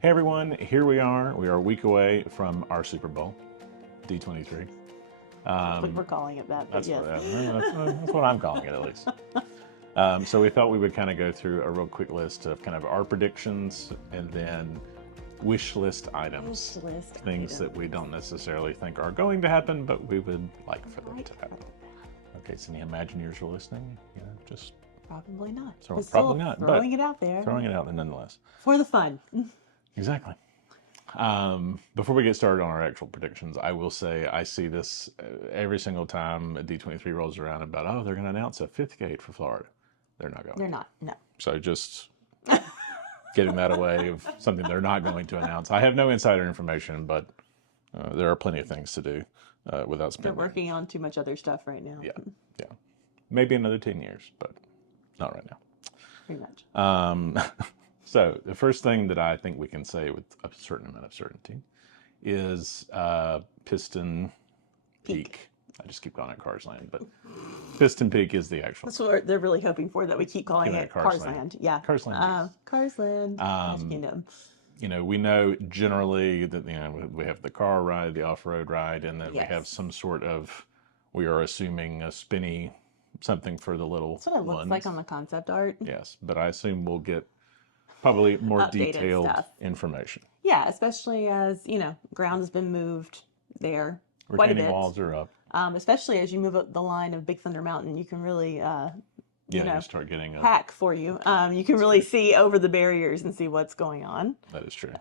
Hey everyone, here we are. We are a week away from our Super Bowl, D23. We're calling it that, but That's yes. that's what I'm calling it at least. So we thought we would kind of go through a real quick list of kind of our predictions and then wish list items. Things that we don't necessarily think are going to happen, but we would like for them to happen. Okay, so any Imagineers are listening? Just Probably not. so We're probably still not, throwing it out there. Throwing it out there nonetheless. For the fun. Exactly. Before we get started on our actual predictions, I will say I see this every single time a D23 rolls around about, oh, they're going to announce a fifth gate for Florida. They're not going. They're not, no. So just getting that away of something they're not going to announce. I have no insider information, but there are plenty of things to do without spending. They're working on too much other stuff right now. Yeah. Maybe another 10 years, but not right now. Pretty much. So the first thing that I think we can say with a certain amount of certainty is Piston Peak. I just keep calling it Cars Land, but Piston Peak is the actual. That's what they're really hoping for, that we keep calling it Cars Land. Yeah. Cars Land. Cars Land. Magic Kingdom. We know generally that we have the car ride, the off-road ride, and then we have some sort of, we are assuming a spinny something for the little That's what it looks like on the concept art. Yes, but I assume we'll get probably more Updated detailed stuff. information. Yeah, especially as, ground has been moved there quite a bit. Retaining walls are up. Especially as you move up the line of Big Thunder Mountain, you can really, you start getting a hack for you. You can really see over the barriers and see what's going on. That is true.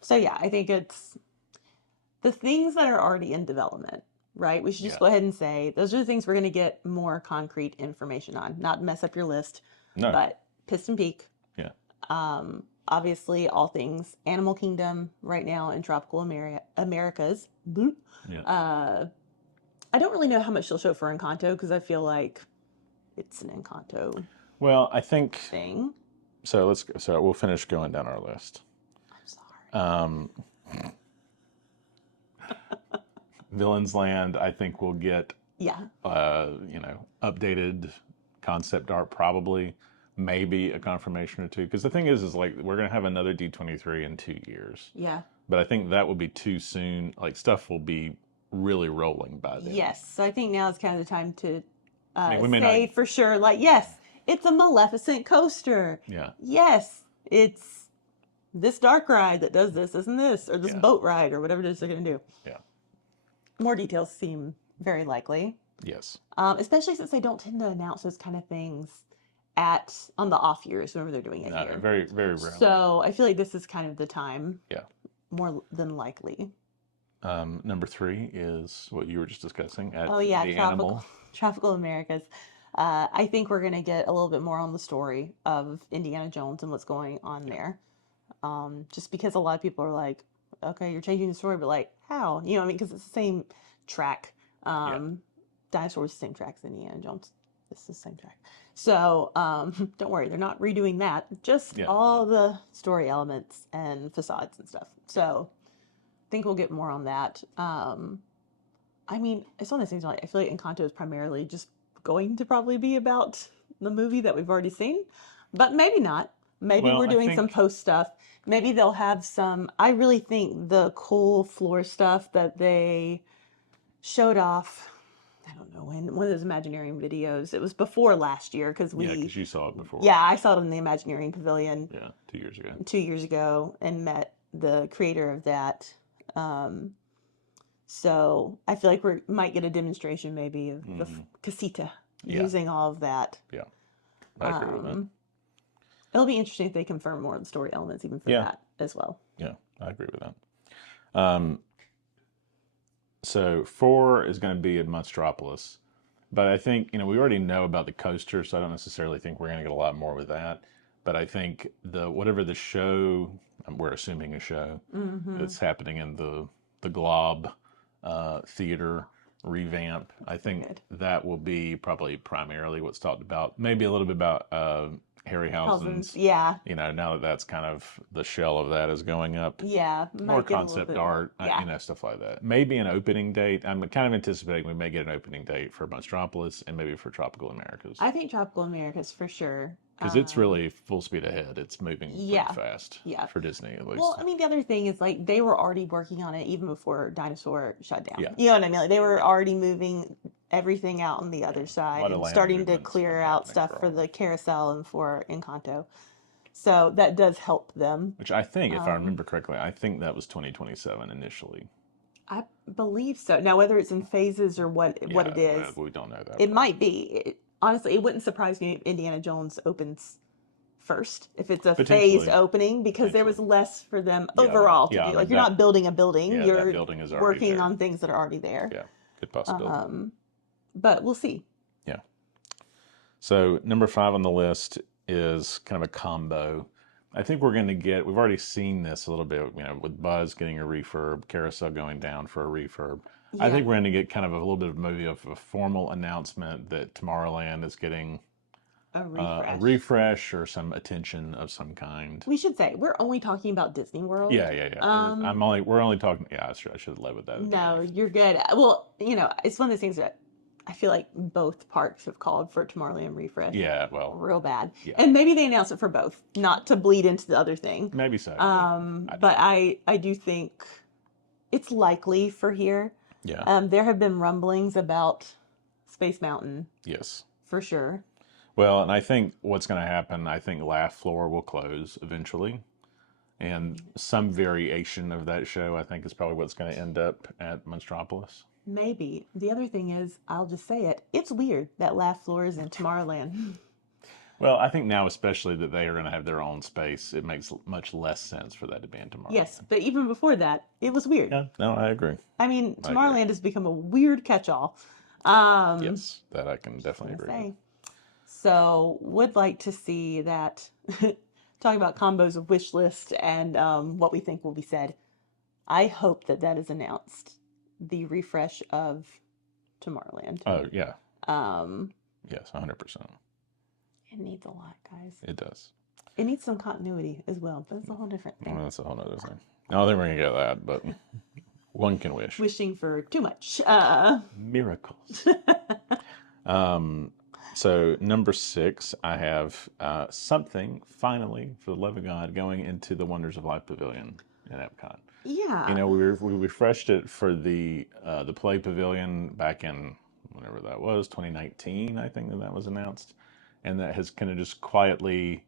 So yeah, I think it's the things that are already in development, right? We should just go ahead and say those are the things we're going to get more concrete information on. Not mess up your list, but Piston Peak. Yeah. Obviously, all things Animal Kingdom right now in Tropical Americas. Yeah. I don't really know how much they'll show for Encanto because I feel like it's an Encanto. Well, I think thing. So we'll finish going down our list. I'm sorry. Villains Land, I think we'll get updated concept art, probably, maybe a confirmation or two. Because the thing is like we're gonna have another D23 in 2 years. Yeah. But I think that will be too soon. Like stuff will be really rolling by then. Yes, so I think now is kind of the time to we say for sure, like, yes, it's a Maleficent coaster. Yeah. Yes, it's this dark ride that does this, isn't this? Or this boat ride, or whatever it is they're going to do. Yeah. More details seem very likely. Yes. Especially since they don't tend to announce those kind of things on the off years whenever they're doing it here. Very, very rarely. So I feel like this is kind of the time. Yeah. More than likely. Number 3 is what you were just discussing at Tropical Americas. I think we're going to get a little bit more on the story of Indiana Jones and what's going on there. Just because a lot of people are like, okay, you're changing the story, but like, how? You know what I mean? Because it's the same track. Dinosaurs, the same track as Indiana Jones. This is the same track. So don't worry, they're not redoing that. Just all the story elements and facades and stuff. So I think we'll get more on that. I mean, it's one of those things like I feel like Encanto is primarily just going to probably be about the movie that we've already seen, but maybe not. Maybe we're doing some post stuff. Maybe they'll have some. I really think the cool floor stuff that they showed off, I don't know when, one of those Imagineering videos. It was before last year because because you saw it before. Yeah, I saw it in the Imagineering Pavilion. Yeah, 2 years ago. 2 years ago, and met the creator of that. So I feel like we might get a demonstration maybe of the casita using all of that. Yeah, I agree with that. It'll be interesting if they confirm more of the story elements even for that as well. Yeah, I agree with that. So 4 is going to be in Monstropolis. But I think, we already know about the coaster, so I don't necessarily think we're going to get a lot more with that. But I think whatever the show, we're assuming a show, that's happening in the Glob theater revamp, I think that will be probably primarily what's talked about. Maybe a little bit about Harryhausen's. Yeah. You know, now that that's kind of the shell of that is going up. Yeah. More Might get a little concept bit art, more. Yeah. you know, stuff like that. Maybe an opening date. I'm kind of anticipating we may get an opening date for Monstropolis and maybe for Tropical Americas. I think Tropical Americas for sure. Because it's really full speed ahead. It's moving pretty fast Yeah. for Disney, at least. Well, I mean, the other thing is like they were already working on it even before Dinosaur shut down. Yeah. You know what I mean? Like they were already moving everything out on the other side and starting to clear out stuff for the carousel and for Encanto. So that does help them. Which I think, if I remember correctly, I think that was 2027 initially. I believe so. Now, whether it's in phases or what it is, we don't know that. It might be. Honestly, it wouldn't surprise me if Indiana Jones opens first, if it's a phased opening, because there was less for them overall to do. Like you're not building a building, you're that building is already working there. on things that are already there. Yeah, good possibility. But we'll see. Yeah. So number 5 on the list is kind of a combo. I think we're going to get, we've already seen this a little bit, you know, with Buzz getting a refurb, Carousel going down for a refurb. I think we're going to get kind of a little bit of maybe of a formal announcement that Tomorrowland is getting a refresh or some attention of some kind. We should say we're only talking about Disney World. Yeah. We're only talking. Yeah, I should have led with that. No, you're good. Well, you know, it's one of those things that I feel like both parks have called for Tomorrowland refresh. Yeah, well, real bad. Yeah. And maybe they announce it for both, not to bleed into the other thing. Maybe so. But I do think it's likely for here. Yeah. There have been rumblings about Space Mountain. Yes. For sure. Well, and I think what's going to happen, I think Laugh Floor will close eventually. And some variation of that show, I think, is probably what's going to end up at Monstropolis. Maybe. The other thing is, I'll just say it, it's weird that Laugh Floor is in Tomorrowland. Well, I think now especially that they are going to have their own space, it makes much less sense for that to be in Tomorrowland. Yes, but even before that, it was weird. Yeah, no, I agree. I mean, Tomorrowland has become a weird catch-all. Yes, that I can definitely agree with. So, would like to see that, talking about combos of wish list and what we think will be said, I hope that that is announced, the refresh of Tomorrowland. Oh, yeah. Yes, 100%. It needs a lot, guys. It does. It needs some continuity as well, but it's a whole different thing. Well, that's a whole other thing. I don't think we're going to get that, but one can wish. Wishing for too much. Miracles. So number 6, I have something, finally, for the love of God, going into the Wonders of Life Pavilion in Epcot. Yeah. You know, we refreshed it for the Play Pavilion back in, whenever that was, 2019, I think that was announced. And that has kind of just quietly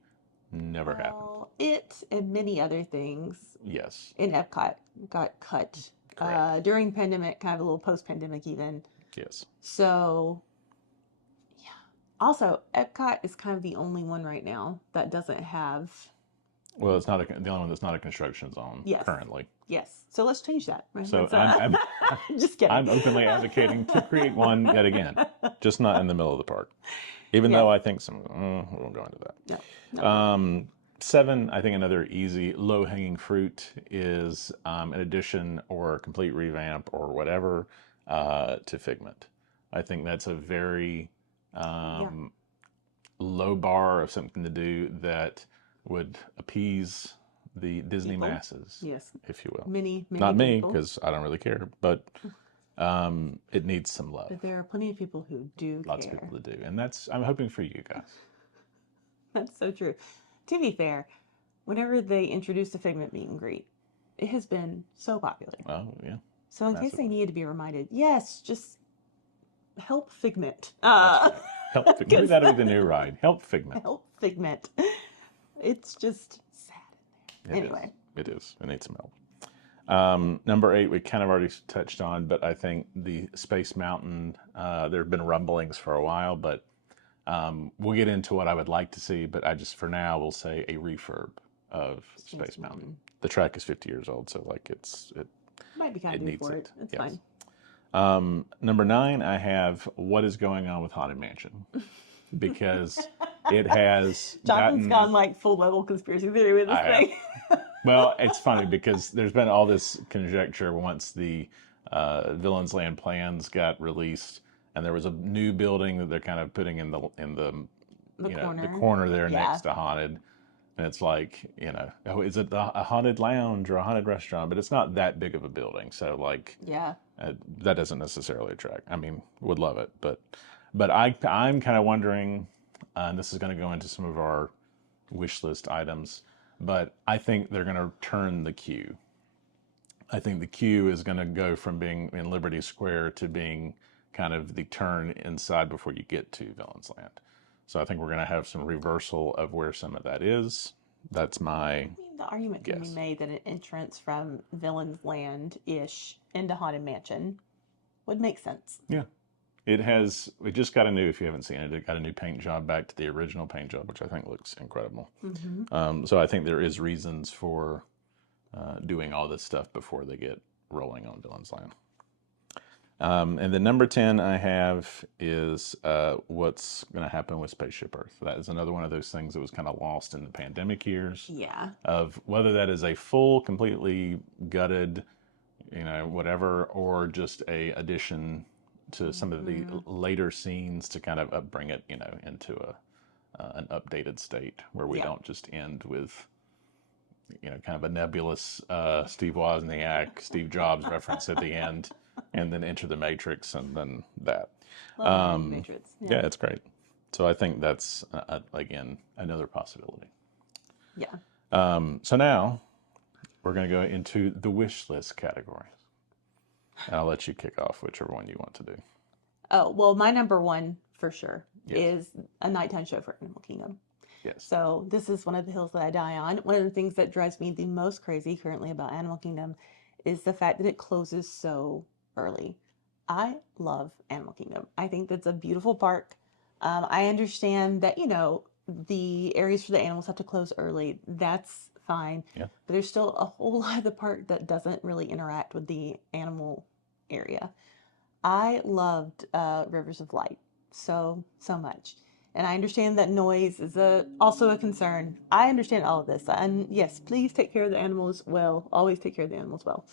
never happened. It and many other things. Yes. In Epcot got cut during pandemic, kind of a little post-pandemic even. Yes. So, yeah. Also, Epcot is kind of the only one right now that doesn't have. Well, it's not the only one that's not a construction zone currently. Yes. So let's change that. Right? So I'm just kidding. I'm openly advocating to create one yet again, just not in the middle of the park. Even though I think we won't go into that. No. 7, I think another easy low-hanging fruit is an addition or a complete revamp or whatever to Figment. I think that's a very low bar of something to do that would appease the Disney masses, if you will. Many not me, people. because I don't really care, but it needs some love. But there are plenty of people who do Lots of people that do, and I'm hoping for you guys. That's so true. To be fair, whenever they introduced the Figment meet and greet, it has been so popular. Oh yeah. So in case they needed to be reminded, yes, just help Figment. Right. Help Figment. Maybe that'll be the new ride. Help Figment. Help Figment. It's just sad in there. Anyway. It is. It needs some help. Number 8, we kind of already touched on, but I think the Space Mountain, there have been rumblings for a while, but we'll get into what I would like to see, but I just, for now, will say a refurb of Space Mountain. The track is 50 years old, so like it might be kind of new for it. It's fine. Number 9, I have What is Going On with Haunted Mansion, because it has Jonathan's gone like full level conspiracy theory with this thing. Well, it's funny because there's been all this conjecture once the Villains Land plans got released, and there was a new building that they're kind of putting in the The the corner. corner there Yeah. next to Haunted. And it's like, oh, is it a haunted lounge or a haunted restaurant? But it's not that big of a building. So, like, Yeah. that doesn't necessarily attract. I mean, would love it. But I'm kind of wondering, and this is going to go into some of our wish list items, but I think they're going to turn the queue. I think the queue is going to go from being in Liberty Square to being kind of the turn inside before you get to Villains Land. So I think we're going to have some reversal of where some of that is. That's my I mean, the argument can be guess. made that an entrance from Villains Land-ish into Haunted Mansion would make sense. Yeah. We just got if you haven't seen it, it got a new paint job back to the original paint job, which I think looks incredible. So I think there is reasons for doing all this stuff before they get rolling on Villains Land. And the number 10 I have is what's going to happen with Spaceship Earth. That is another one of those things that was kind of lost in the pandemic years. Yeah. Of whether that is a full, completely gutted, whatever, or just a addition to some of the later scenes to kind of bring it, into an updated state where we don't just end with, kind of a nebulous Steve Wozniak, Steve Jobs reference at the end. And then Enter the Matrix, and then that. Matrix. Yeah, it's great. So I think that's, again, another possibility. Yeah. So now we're going to go into the wish list categories. And I'll let you kick off whichever one you want to do. Oh, well, my number one for sure Yes. is a nighttime show for Animal Kingdom. Yes. So this is one of the hills that I die on. One of the things that drives me the most crazy currently about Animal Kingdom is the fact that it closes so early. I love Animal Kingdom. I think that's a beautiful park. I understand that, the areas for the animals have to close early. That's fine. Yeah. But there's still a whole lot of the park that doesn't really interact with the animal area. I loved Rivers of Light so much. And I understand that noise is also a concern. I understand all of this. And yes, please take care of the animals well. Always take care of the animals well.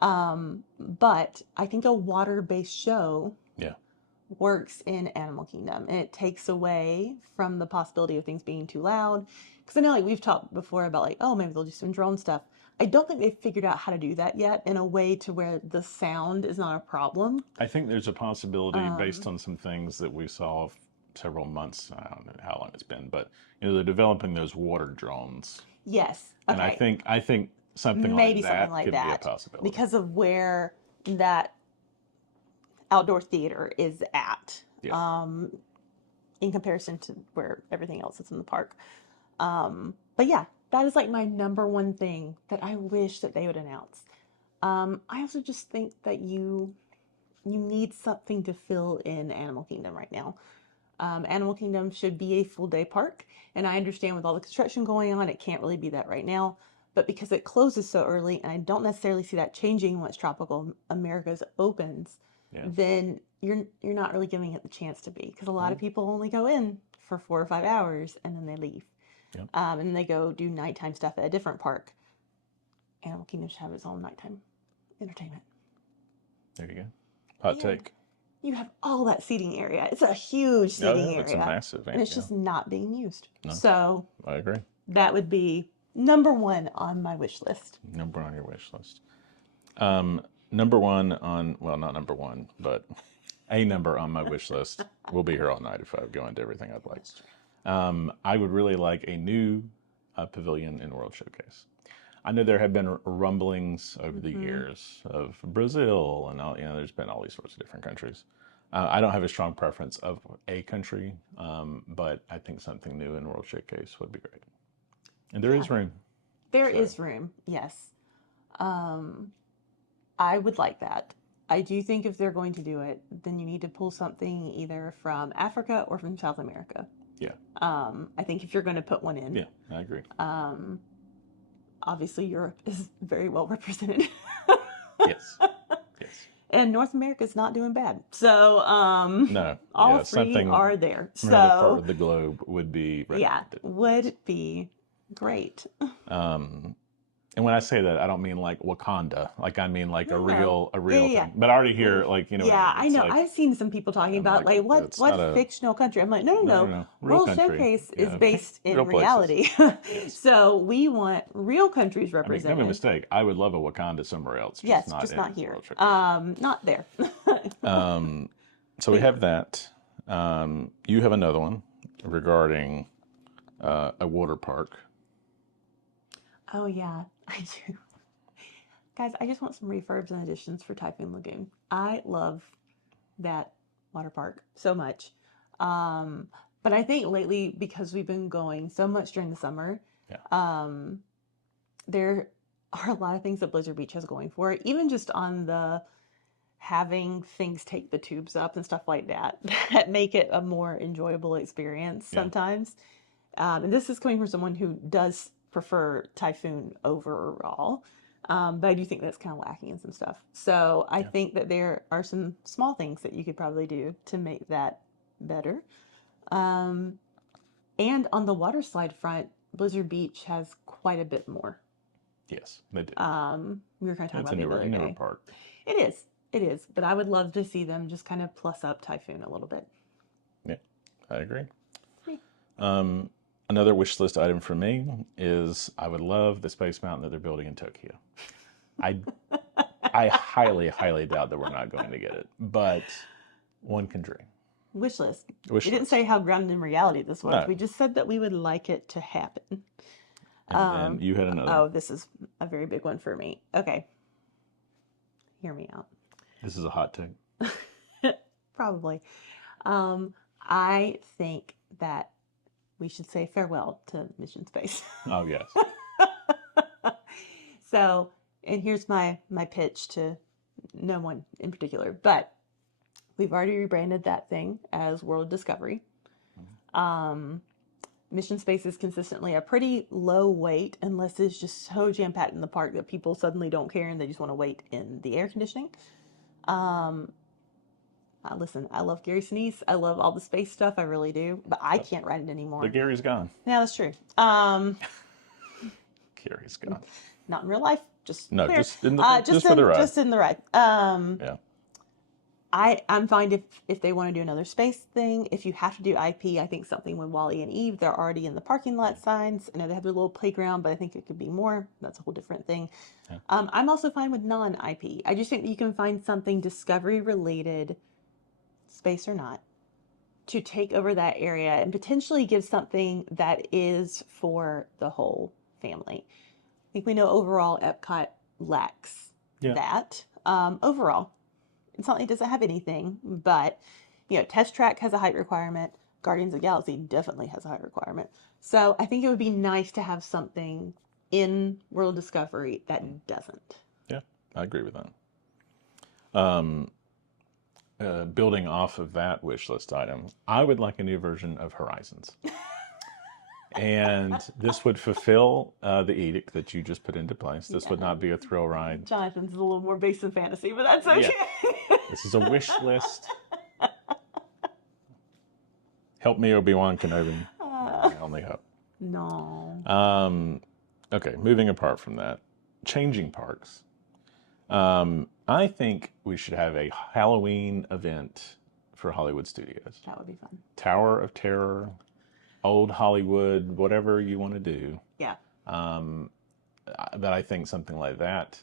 But I think a water-based show works in Animal Kingdom. And it takes away from the possibility of things being too loud. Because I know we've talked before about maybe they'll do some drone stuff. I don't think they've figured out how to do that yet in a way to where the sound is not a problem. I think there's a possibility based on some things that we saw several months, I don't know how long it's been, but they're developing those water drones. Yes. Okay. And I think something maybe like that something like could that be a possibility. because of where that outdoor theater is at, in comparison to where everything else is in the park. But yeah, that is my number one thing that I wish that they would announce. I also just think that you need something to fill in Animal Kingdom right now. Animal Kingdom should be a full day park, and I understand with all the construction going on, it can't really be that right now. But because it closes so early, and I don't necessarily see that changing once Tropical Americas opens, then you're not really giving it the chance to be. Because a lot of people only go in for 4 or 5 hours, and then they leave. And then they go do nighttime stuff at a different park. Animal Kingdom should have its own nighttime entertainment. There you go. Hot take. You have all that seating area. It's a huge seating area. It's a massive, and it's just not being used. No, so I agree. That would be number one on my wish list. Number one on your wish list. Number one on, well, not number one, but a number on my wish list. We'll be here all night if I go into everything I'd like. I would really like a new pavilion in World Showcase. I know there have been rumblings over the years of Brazil and all, there's been all these sorts of different countries. I don't have a strong preference of a country, but I think something new in World Showcase would be great. And there is room. There is room, yes. I would like that. I do think if they're going to do it, then you need to pull something either from Africa or from South America. Yeah. I think if you're going to put one in. Yeah, I agree. Obviously, Europe is very well represented. Yes. And North America is not doing bad. So, no. all three are there. So, another part of the globe would be recommended. Yeah, would be great. And when I say that, I don't mean like Wakanda. Like I mean like No, a no. real Yeah, yeah, thing. But I already yeah. hear like what I Yeah, mean. I It's know. like I've seen some people talking I'm about like like it's what not a fictional country. I'm like, no, no, no. no real World country. Showcase is Yeah, based real in places. reality. Yes. So we want real countries I mean, make no represented. mistake. I would love a Wakanda somewhere else, just Yes, not just in not here. World Showcase. Not there. So we But yeah. have that. You have another one regarding a water park. Oh yeah, I do. Guys, I just want some refurbs and additions for Typhoon Lagoon. I love that water park so much. Um, but I think lately, because we've been going so much during the summer, Yeah. there are a lot of things that Blizzard Beach has going for it, even just on the having things take the tubes up and stuff like that, that make it a more enjoyable experience Yeah. sometimes. And this is coming from someone who does prefer Typhoon overall. But I do think that's kind of lacking in some stuff. So I think that there are some small things that you could probably do to make that better. And on the water slide front, Blizzard Beach has quite a bit more. Yes, they do. We were kind of talking It's about a it the other newer day. park. It is. It is. But I would love to see them just kind of plus up Typhoon a little bit. Yeah, I agree. Yeah. Another wish list item for me is I would love the Space Mountain that they're building in Tokyo. I highly, highly doubt that we're not going to get it, but one can dream. Wish list. Wish We didn't list. say how grounded in reality this was. No. We just said that we would like it to happen. And then you had another. Oh, this is a very big one for me. Okay. Hear me out. This is a hot take. Probably. I think that we should say farewell to Mission Space. Oh, yes. So, and here's my pitch to no one in particular, but we've already rebranded that thing as World Discovery. Mission Space is consistently a pretty low wait unless it's just so jam-packed in the park that people suddenly don't care and they just want to wait in the air conditioning. Listen, I love Gary Sinise. I love all the space stuff. I really do. But I can't ride it anymore. The Gary's gone. Yeah, that's true. Gary's gone. Not in real life. Just no, clear. just in the just for the ride. Just in the ride. Yeah. I'm fine if they want to do another space thing. If you have to do IP, I think something with Wally and Eve, they're already in the parking lot signs. I know they have their little playground, but I think it could be more. That's a whole different thing. Yeah. I'm also fine with non-IP. I just think that you can find something Discovery related, space or not, to take over that area and potentially give something that is for the whole family. I think we know overall Epcot lacks that. Overall. It's not like it doesn't have anything, but, Test Track has a height requirement. Guardians of the Galaxy definitely has a height requirement. So I think it would be nice to have something in World Discovery that doesn't. Yeah, I agree with that. Building off of that wish list item, I would like a new version of Horizons. And this would fulfill the edict that you just put into place. This would not be a thrill ride. Jonathan's a little more based in fantasy, but that's okay. Yeah. This is a wish list. Help me, Obi-Wan Kenobi. My only hope. No. Okay, moving apart from that. Changing parks. I think we should have a Halloween event for Hollywood Studios. That would be fun. Tower of Terror. Old Hollywood, whatever you want to do. Yeah. But I think something like that.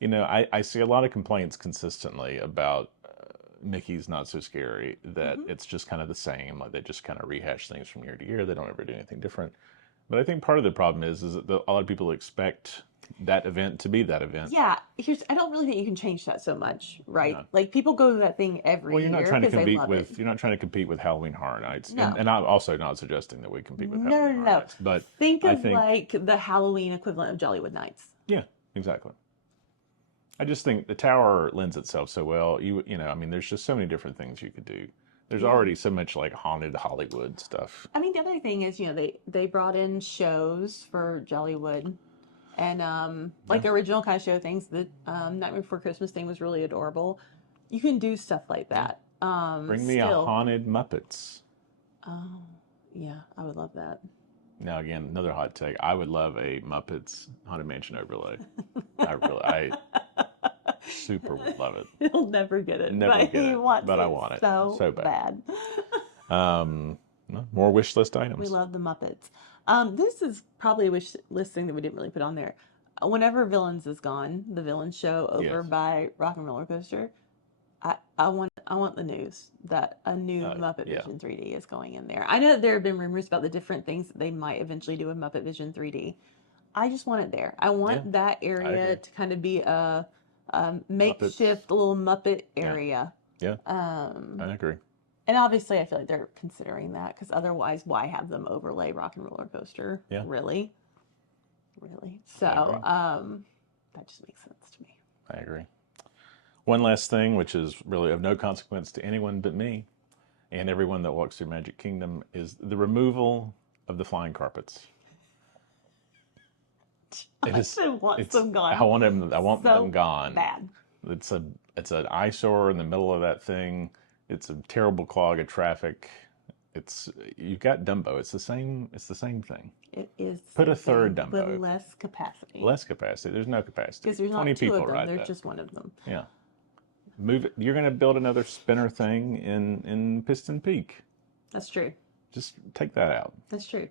I see a lot of complaints consistently about Mickey's Not So Scary, that it's just kind of the same. Like they just kind of rehash things from year to year. They don't ever do anything different. But I think part of the problem is that a lot of people expect that event to be that event. Yeah, I don't really think you can change that so much, right? No. Like people go to that thing every year. Well, you're not trying to compete with Halloween Horror Nights, no. and I'm also not suggesting that we compete with Halloween Horror Nights. But think of like the Halloween equivalent of Jollywood Nights. Yeah, exactly. I just think the tower lends itself so well. There's just so many different things you could do. There's already so much like haunted Hollywood stuff. I mean, the other thing is, they brought in shows for Jollywood. And original kind of show things. The Nightmare Before Christmas thing was really adorable. You can do stuff like that. Bring me a haunted Muppets. Oh, yeah, I would love that. Now, again, another hot take. I would love a Muppets Haunted Mansion overlay. I super would love it. He'll never get it, Never but get he it, wants but I it want it so bad. bad. More wish list We items. love the Muppets. This is probably a wish list thing that we didn't really put on there. Whenever Villains is gone, the Villains show over Yes. by Rock and Roller Coaster, I want the news that a new Muppet Yeah. Vision 3D is going in there. I know that there have been rumors about the different things that they might eventually do with Muppet Vision 3D. I just want it there. I want that area to kind of be a makeshift little Muppet area. Yeah. I agree. And obviously, I feel like they're considering that because otherwise, why have them overlay Rock and Roller Coaster? Yeah. Really? So that just makes sense to me. I agree. One last thing, which is really of no consequence to anyone but me and everyone that walks through Magic Kingdom, is the removal of the flying carpets. I want them gone. I want them gone. Bad. It's an eyesore in the middle of that thing. It's a terrible clog of traffic. You've got Dumbo. It's the same thing. It is. Put a third Dumbo. With less capacity. Less capacity. There's no capacity. Because there's not 20 two people of them. ride There's that. just one of them. Yeah. Move it. You're going to build another spinner thing in Piston Peak. That's true. Just take that out. That's true.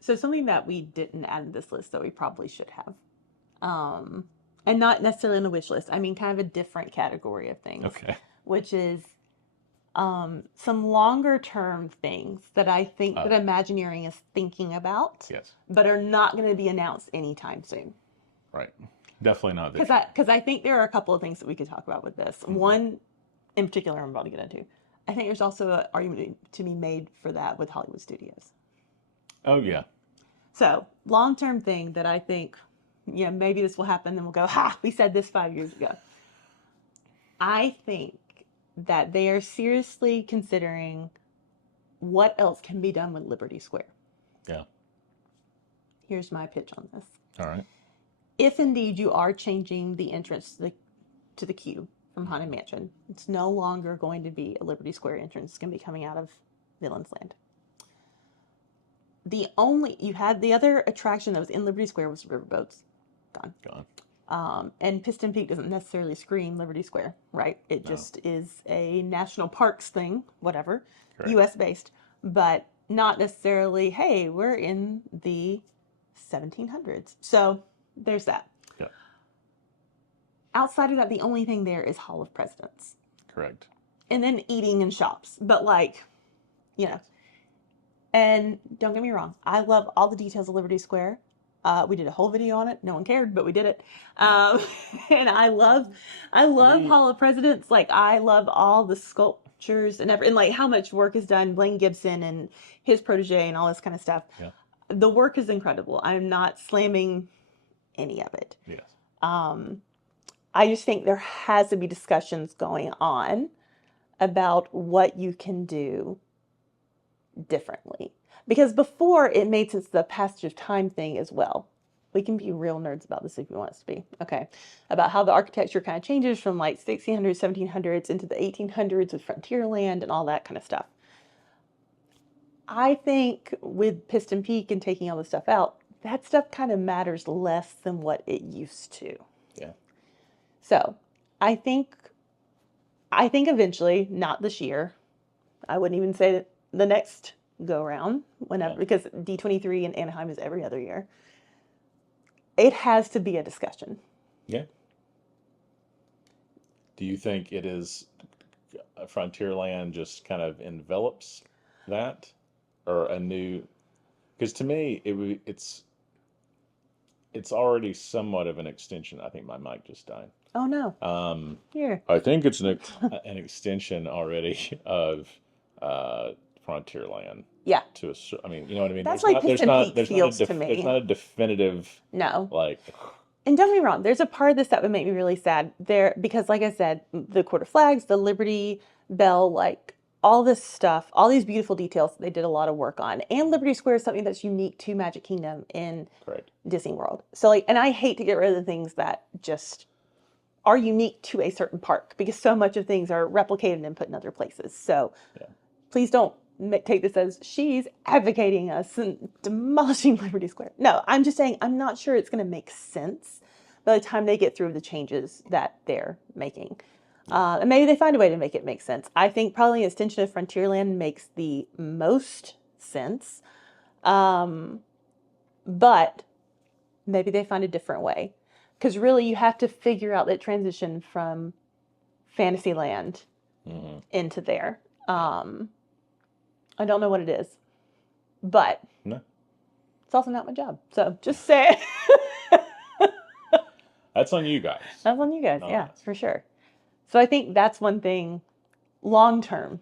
So something that we didn't add to this list that we probably should have, and not necessarily on the wish list. I mean, kind of a different category of things. Okay. Which is some longer term things that I think that Imagineering is thinking about. Yes. But are not going to be announced anytime soon. Right. Definitely not this. Because I think there are a couple of things that we could talk about with this. Mm-hmm. One in particular I'm about to get into. I think there's also an argument to be made for that with Hollywood Studios. Oh, yeah. So, long-term thing that I think, maybe this will happen and we'll go, we said this 5 years ago. I think that they are seriously considering what else can be done with Liberty Square. Yeah. Here's my pitch on this. All right. If indeed you are changing the entrance to the queue from Haunted Mansion, it's no longer going to be a Liberty Square entrance. It's going to be coming out of Villains Land. You had the other attraction that was in Liberty Square was riverboats. Gone. And Piston Peak doesn't necessarily scream Liberty Square, right? It just is a national parks thing, whatever, correct. US based, but not necessarily, hey, we're in the 1700s. So there's that. Yeah. Outside of that, the only thing there is Hall of Presidents. Correct. And then eating and shops. But and don't get me wrong, I love all the details of Liberty Square. We did a whole video on it. No one cared, but we did it. And I love Hall of Presidents. Like, I love all the sculptures and like how much work is done. Blaine Gibson and his protege and all this kind of stuff. Yeah. The work is incredible. I'm not slamming any of it. Yes. I just think there has to be discussions going on about what you can do differently. Because before, it made sense the passage of time thing as well. We can be real nerds about this if you want us to be. Okay. About how the architecture kind of changes from like 1600s, 1700s into the 1800s with Frontierland and all that kind of stuff. I think with Piston Peak and taking all this stuff out, that stuff kind of matters less than what it used to. Yeah. So I think eventually, not this year, I wouldn't even say that the next go around, whenever, because D23 in Anaheim is every other year. It has to be a discussion. Yeah. Do you think it is Frontierland just kind of envelops that, or a new? Because to me, it's already somewhat of an extension. I think my mic just died. Oh no. Here. I think it's an extension already of Frontierland. Yeah. I mean, you know what I mean? That's like Piston Peak feels to me. There's not a definitive. No. Like. And don't get me wrong, there's a part of this that would make me really sad there because, like I said, the Court of Flags, the Liberty Bell, like all this stuff, all these beautiful details they did a lot of work on. And Liberty Square is something that's unique to Magic Kingdom in Correct. Disney World. So, like, and I hate to get rid of the things that just are unique to a certain park because so much of things are replicated and put in other places. So please don't take this as she's advocating us and demolishing Liberty Square. No, I'm just saying I'm not sure it's going to make sense by the time they get through the changes that they're making. And maybe they find a way to make it make sense. I think probably an extension of Frontierland makes the most sense. But maybe they find a different way. Because really you have to figure out that transition from Fantasyland into there. I don't know what it is. But No. it's also not my job. So just say it. That's on you guys. That's on you guys. Not Yeah, us. for sure. So I think that's one thing long term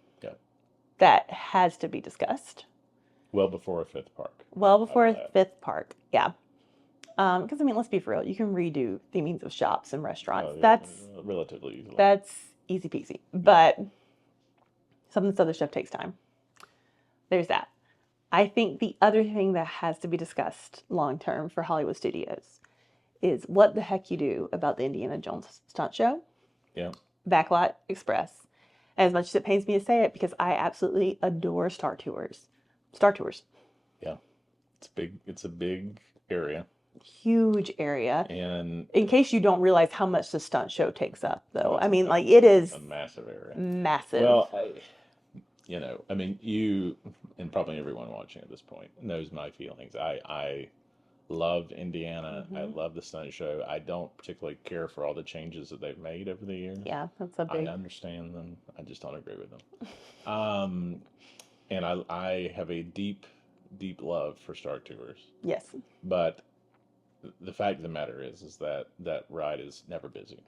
that has to be discussed. Well before a fifth park. Well before a fifth park. Yeah. Because, I mean, let's be for real. You can redo themings of shops and restaurants. That's relatively easily. That's easy peasy. But some of this other stuff takes time. There's that. I think the other thing that has to be discussed long term for Hollywood Studios is what the heck you do about the Indiana Jones stunt show. Yeah. Backlot Express. As much as it pains me to say it, because I absolutely adore Star Tours. Star Tours. Yeah. It's big. It's a big area. Huge area. And in case you don't realize how much the stunt show takes up, though. I mean, like, it is a massive area. Massive. Well, I mean, you and probably everyone watching at this point knows my feelings. I love Indiana. I love the stunt show. I don't particularly care for all the changes that they've made over the years. Yeah, that's a big... I understand them. I just don't agree with them. And I have a deep, deep love for Star Tours. Yes. But the fact of the matter is that that ride is never busy.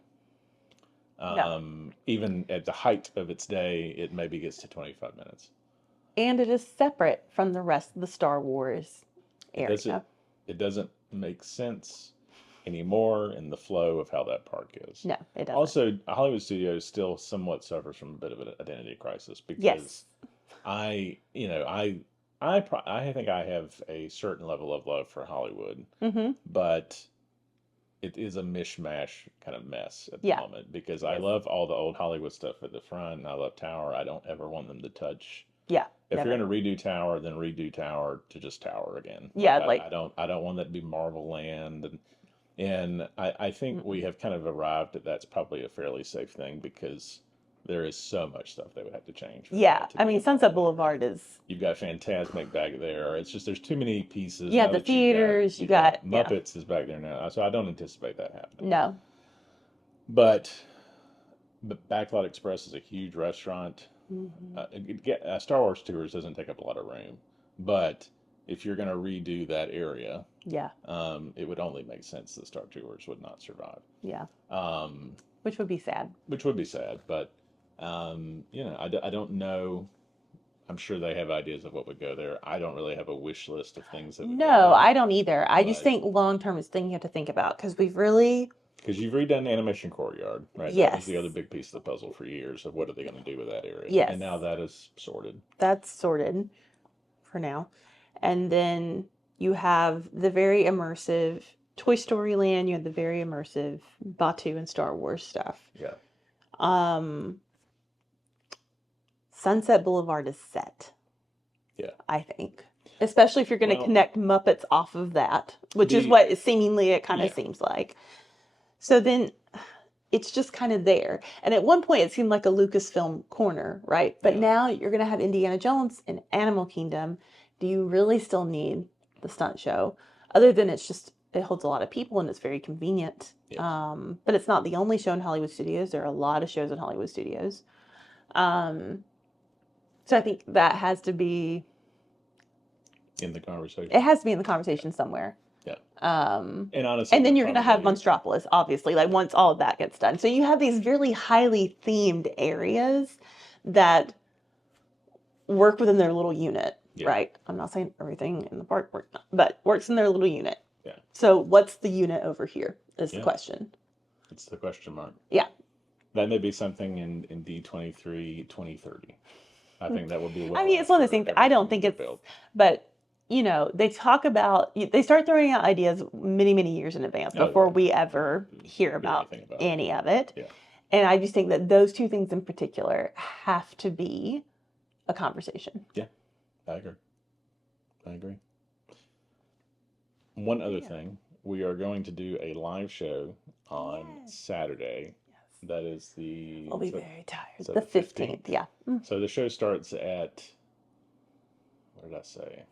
No. Even at the height of its day, it maybe gets to 25 minutes. And it is separate from the rest of the Star Wars area. It doesn't make sense anymore in the flow of how that park is. No, it doesn't. Also, Hollywood Studios still somewhat suffers from a bit of an identity crisis because yes. I think I have a certain level of love for Hollywood, but it is a mishmash kind of mess at the moment because I love all the old Hollywood stuff at the front and I love Tower. I don't ever want them to touch. Yeah. If you're going to redo Tower, then redo Tower to just Tower again. Yeah, I don't want that to be Marvel Land, and I think we have kind of arrived at that's probably a fairly safe thing because there is so much stuff they would have to change. Yeah, I mean, Sunset Boulevard is... You've got Fantasmic back there. It's just there's too many pieces. Yeah, the theaters. You got Muppets is back there now, so I don't anticipate that happening. No. But Backlot Express is a huge restaurant. Star Wars Tours doesn't take up a lot of room, but if you're going to redo that area, it would only make sense that Star Tours would not survive. Yeah. Which would be sad. But I don't know. I'm sure they have ideas of what would go there. I don't really have a wish list of things that would go there. I don't either. I just think long term is the thing you have to think about because we've really... Because you've redone Animation Courtyard, right? Yes. That was the other big piece of the puzzle for years of what are they going to do with that area. Yes. And now that is sorted. That's sorted for now. And then you have the very immersive Toy Story Land. You have the very immersive Batuu and Star Wars stuff. Yeah. Sunset Boulevard is set. Yeah. I think. Especially if you're going to connect Muppets off of that, which is what seemingly it kind of seems like. So then it's just kind of there. And at one point it seemed like a Lucasfilm corner, right? But now you're going to have Indiana Jones and Animal Kingdom. Do you really still need the stunt show? Other than it holds a lot of people and it's very convenient. Yes. But it's not the only show in Hollywood Studios. There are a lot of shows in Hollywood Studios. So I think that has to be... in the conversation. It has to be in the conversation somewhere. Yeah. And honestly, and then you're going to have Monstropolis, obviously, like once all of that gets done. So you have these really highly themed areas that work within their little unit, right? I'm not saying everything in the park works, but works in their little unit. Yeah. So what's the unit over here is the question. It's the question mark. Yeah. That may be something in D23 2030. I think that would be... I mean, it's one of those things that I don't think it's... But... they talk about, they start throwing out ideas many, many years in advance before we ever hear about any of it. Yeah. And I just think that those two things in particular have to be a conversation. Yeah, I agree. One other thing, we are going to do a live show on Saturday. Yes. That is the. I'll be very tired. Is that The the 15th, yeah. So the show starts at, what did I say?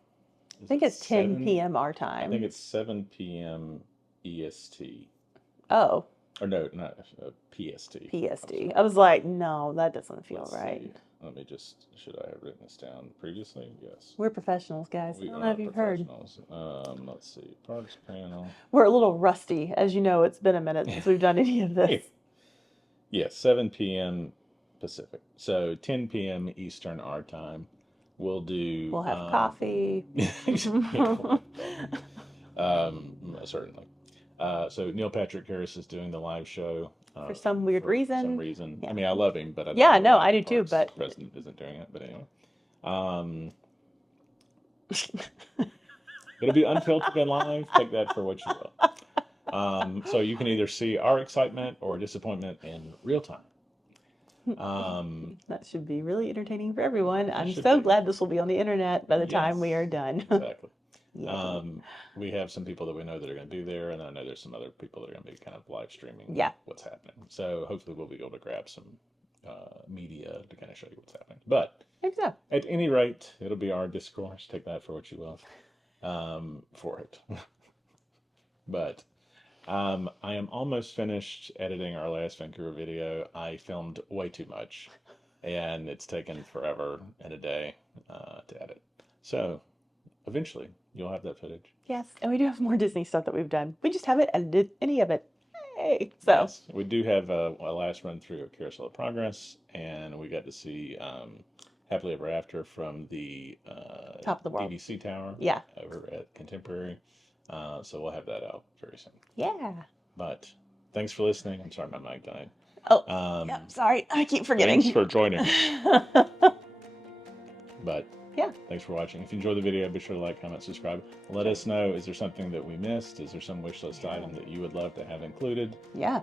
I think it's 10 p.m. our I time. think it's 7 p.m. EST. Oh. Or no, not PST. PST. I was like, no, that doesn't feel right. See. Let me just, should I have written this down previously? Yes. We're professionals, guys. We I don't are know if you've heard. Let's see. Parks panel. We're a little rusty. As you know, it's been a minute since we've done any of this. Yeah, 7 p.m. Pacific. So 10 p.m. Eastern our time. We'll have coffee. Certainly. So Neil Patrick Harris is doing the live show. For some weird reason. Yeah. I mean, I love him, but I don't yeah, know no, I do too. But the president isn't doing it. But anyway, it'll be unfiltered and live. Take that for what you will. So you can either see our excitement or disappointment in real time. That should be really entertaining for everyone. I'm so glad this will be on the internet by the time we are done. Exactly. Yeah. We have some people that we know that are going to be there, and I know there's some other people that are going to be kind of live streaming what's happening. So hopefully we'll be able to grab some media to kind of show you what's happening. But at any rate, it'll be our discourse. Take that for what you will for it. But I am almost finished editing our last Vancouver video. I filmed way too much, and it's taken forever and a day to edit. So eventually, you'll have that footage. Yes, and we do have more Disney stuff that we've done. We just haven't edited any of it. Hey, so yes, we do have a last run through of Carousel of Progress, and we got to see Happily Ever After from the Top of the World DVC tower. Yeah, over at Contemporary. So we'll have that out very soon. Yeah. But thanks for listening. I'm sorry my mic died. Oh, yeah, sorry, I keep forgetting. Thanks for joining. But yeah, thanks for watching. If you enjoyed the video, be sure to like, comment, subscribe. Let us know, is there something that we missed? Is there some wish list item that you would love to have included? Yeah.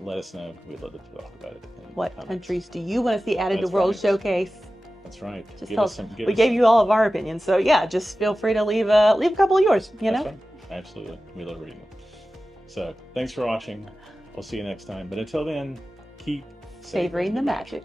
Let us know. We'd love to talk about it. What countries do you want to see added to World Showcase? That's right. Just tell us. We gave you all of our opinions, so yeah, just feel free to leave a couple of yours. You know. That's right. Absolutely. We love reading them. So thanks for watching. We'll see you next time. But until then, keep savoring the magic.